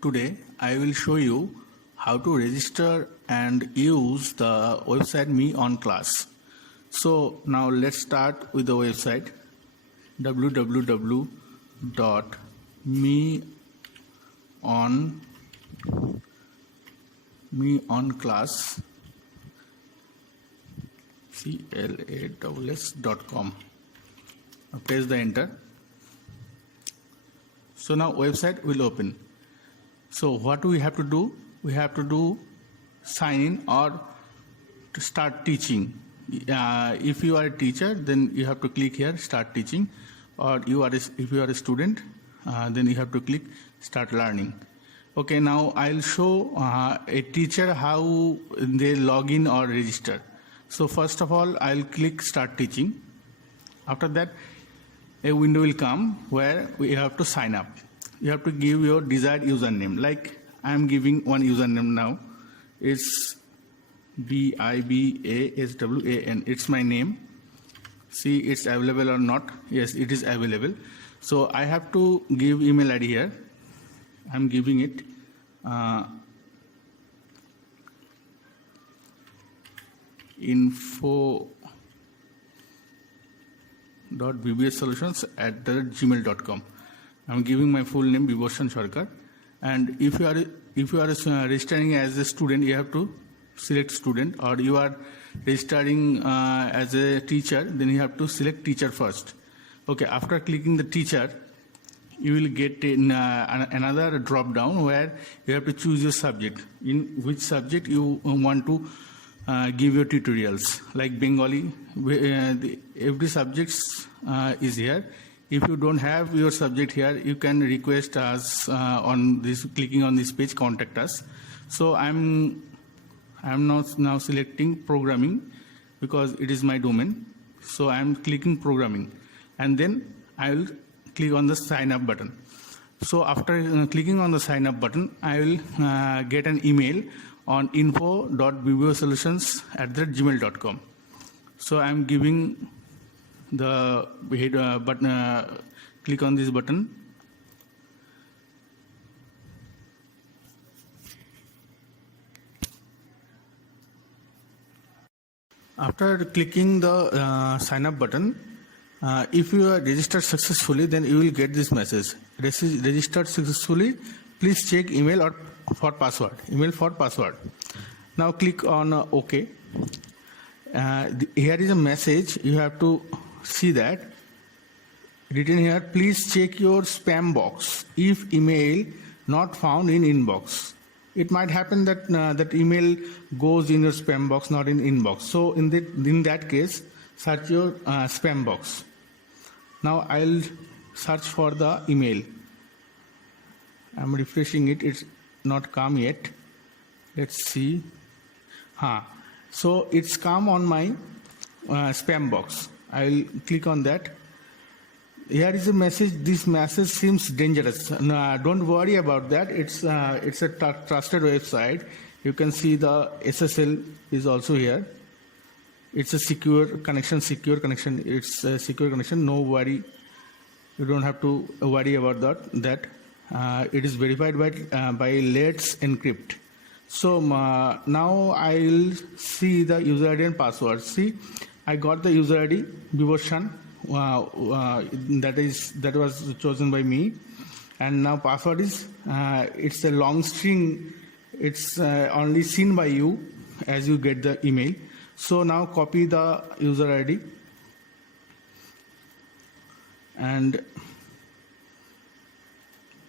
Today I will show you how to register and use the website Me On Class. So now let's start with the website www.meonclass.com. Press the enter. So now website will open. So what we have to do? We have to do sign in or to start teaching. If you are a teacher, then you have to click here start teaching, or if you are a student, then you have to click start learning. Okay, now I'll show a teacher how they log in or register. So first of all, I'll click start teaching. After that, a window will come where we have to sign up. You have to give your desired username. Like I am giving one username now. It's BIBASWAN. It's my name. See, it's available or not. Yes, it is available. So I have to give email ID here. I'm giving it. info.bbssolutions@gmail.com. I'm giving my full name Bibhoshan Sarkar, and if you are registering as a student, you have to select student, or you are registering as a teacher, then you have to select teacher first. Okay, after clicking the teacher, you will get another drop down where you have to choose your subject, in which subject you want to give your tutorials. Like Bengali, every subject is here. If you don't have your subject here, you can request us on this, clicking on this page, contact us. So I'm now selecting programming because it is my domain. So I'm clicking programming, and then I will click on the sign up button. So after clicking on the sign up button, I will get an email on info.bbsolutions@gmail.com. So I'm giving the button, click on this button. After clicking the sign up button, if you are registered successfully, then you will get this message: registered successfully, please check email or for password, email for password. Now click on OK. Here is a message. You have to see that written here: please check your spam box if email not found in inbox. It might happen that that email goes in your spam box, not in inbox. So in that case, search your spam box. Now I'll search for the email. I'm refreshing it. It's not come yet. Let's see. So it's come on my spam box. I'll click on that. Here is a message. This message seems dangerous. No, don't worry about that. It's a trusted website. You can see the SSL is also here. It's a secure connection. It's a secure connection. No worry. You don't have to worry about that. It is verified by Let's Encrypt. So now I'll see the user ID and password. See, I got the user ID Bibhoshan. That was chosen by me, and now password is it's a long string. It's only seen by you as you get the email. So now copy the user ID, and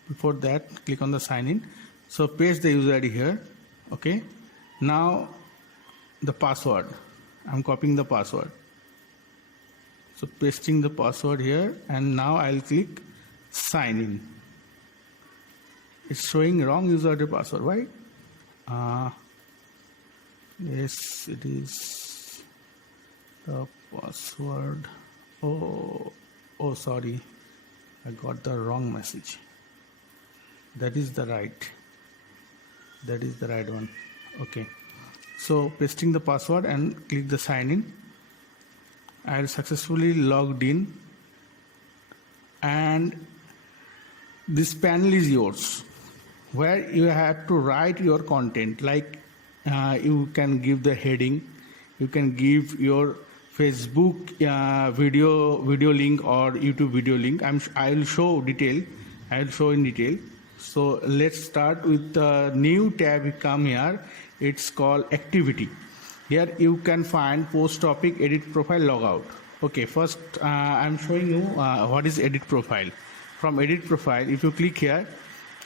before that click on the sign in. So paste the user ID here. Okay, now the password, I'm copying the password. So pasting the password here, and now I'll click sign in. It's showing wrong user ID password. Why? Yes, it is the password. Oh, sorry, I got the wrong message. That is the right one. Okay, so pasting the password and click the sign in. I successfully logged in, and this panel is yours. where you have to write your content, like you can give the heading, you can give your Facebook video link or YouTube video link. I'll show detail. I'll show in detail. So let's start with the new tab. You come here. It's called activity. Here you can find post topic, edit profile, logout. Okay, first I'm showing you what is edit profile. From edit profile, if you click here,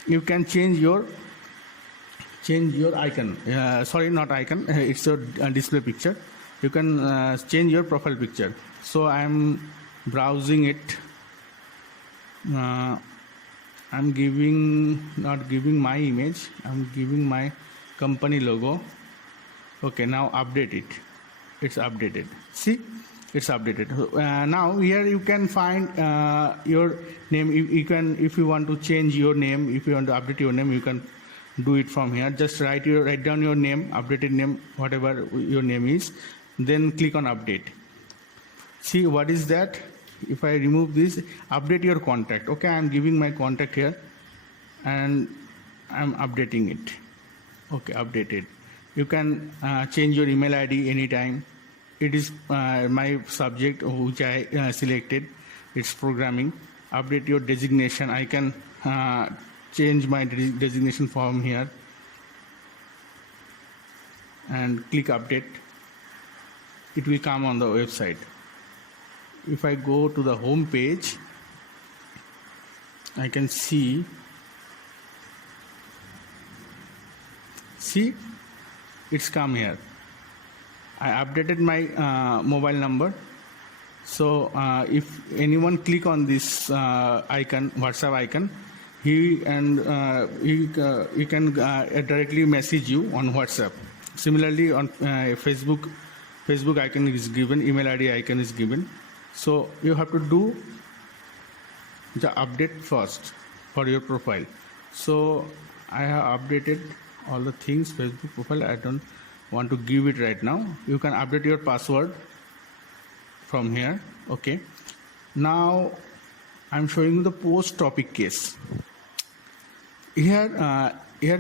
you can change your icon. Sorry, not icon. It's a display picture. You can change your profile picture. So I'm browsing it. I'm not giving my image. I'm giving my company logo. Okay, now update it. It's updated. See, it's updated. Now here you can find your name. You can, if you want to change your name, if you want to update your name, you can do it from here. Just write down your name, updated name, whatever your name is. Then click on update. See what is that? If I remove this, update your contact. Okay, I'm giving my contact here, and I'm updating it. Okay, updated. You can change your email ID anytime. It is my subject which I selected. It's programming. Update your designation. I can change my designation from here and click update. It will come on the website. If I go to the home page, I can see it's come here. I updated my mobile number. So if anyone click on this icon, WhatsApp icon, he can directly message you on WhatsApp. Similarly, on Facebook icon is given, email ID icon is given. So you have to do the update first for your profile. So I have updated all the things. Facebook profile, I don't want to give it right now. You can update your password from here. Okay, now I'm showing you the post topic case. Here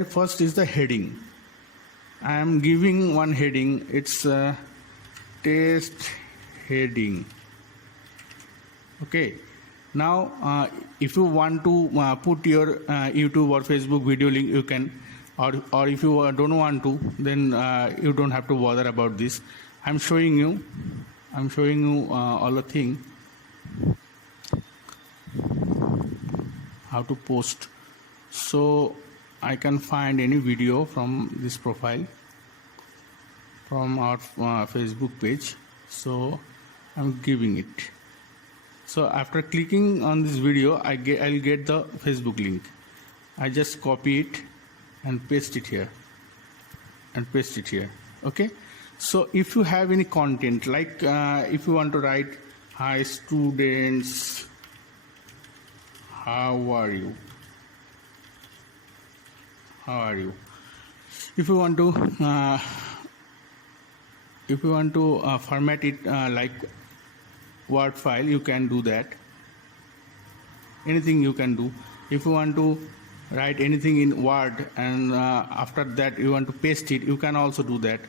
first is the heading. I am giving one heading. It's test heading. Okay, now if you want to put your YouTube or Facebook video link, you can, or if you don't want to, then you don't have to bother about this. I'm showing you all the thing, how to post. So I can find any video from this profile, from our Facebook page. So I'm giving it. So after clicking on this video, I'll get the Facebook link. I just copy it and paste it here. Okay. So if you have any content, like if you want to write, "Hi students, how are you? If you want to format it like Word file, you can do that. Anything you can do. If you want to write anything in Word and after that you want to paste it, you can also do that.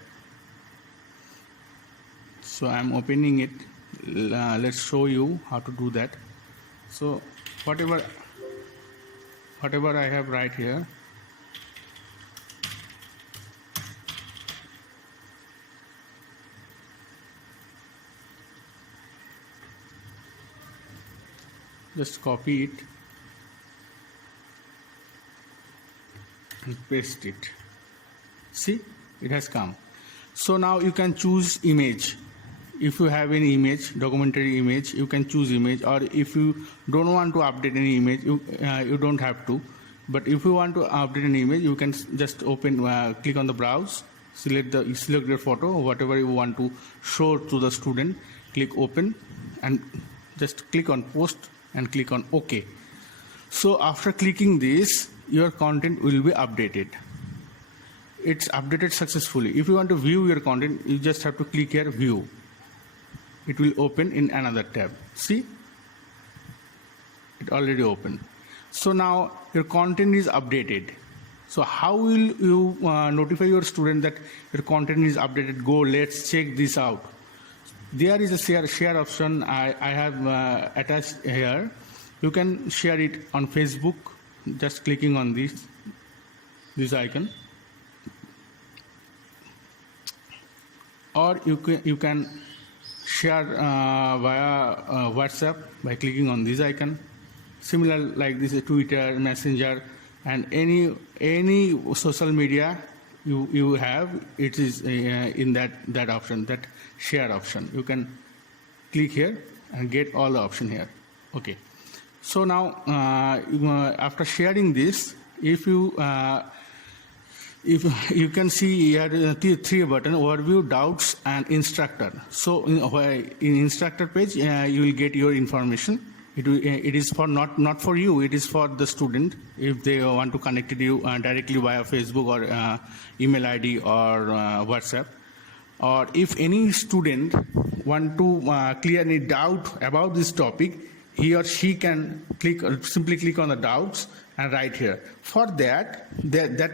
So I'm opening it. Let's show you how to do that. So whatever I have right here, just copy it and paste it. See, it has come. So now you can choose image. If you have any image, documentary image, you can choose image. Or if you don't want to update any image, you don't have to. But if you want to update an image, you can just open, click on the browse, select your photo, whatever you want to show to the student. Click open and just click on post and click on OK. So after clicking this, your content will be updated. It's updated successfully. If you want to view your content, you just have to click here, view. It will open in another tab. See, it already opened. So now your content is updated. So how will you notify your student that your content is updated? Go, let's check this out. There is a share option I have attached here. You can share it on Facebook, just clicking on this icon, or you can share via WhatsApp by clicking on this icon. Similar like this, Twitter, Messenger, and any social media you have, it is in that option, that share option. You can click here and get all the option here. Okay. So now after sharing this, if you can see here three buttons: overview, doubts, and instructor. So in instructor page, you will get your information. It is for not for you. It is for the student if they want to connect to you directly via Facebook or email ID or WhatsApp. Or if any student want to clear any doubt about this topic, he or she can simply click on the doubts and write here. For that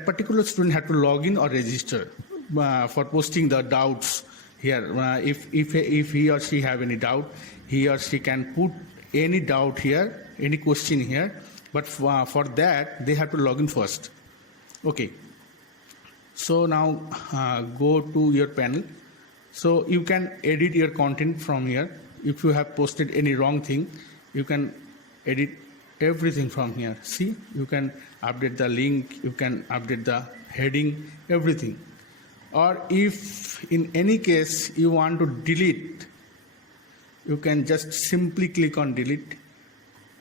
particular student have to log in or register for posting the doubts here. If he or she have any doubt, he or she can put any doubt here, any question here, but for that they have to log in first. Okay. So now go to your panel. So you can edit your content from here. If you have posted any wrong thing, you can edit everything from here. See, you can update the link, you can update the heading, everything. Or if in any case you want to delete, you can just simply click on delete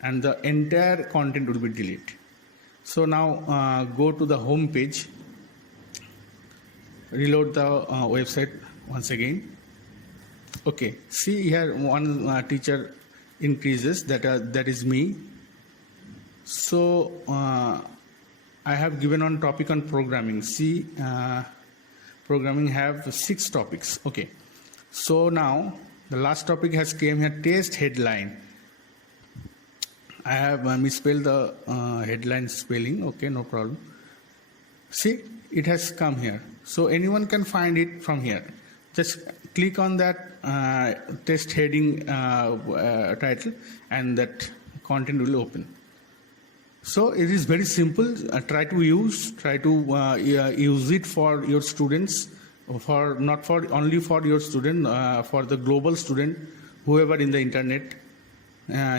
and the entire content will be deleted. So now go to the home page, reload the website once again. Okay, see here one teacher increases, that is me. So I have given on topic on programming. See, programming have 6 topics. Okay, so now the last topic has came here, test headline. I have misspelled the headline spelling. Okay, no problem. See, it has come here. So anyone can find it from here. Just click on that test heading title and that content will open. So it is very simple. Try to use it for your students, not for only for your student, for the global student, whoever in the internet,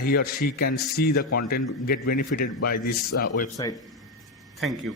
he or she can see the content, get benefited by this website. Thank you.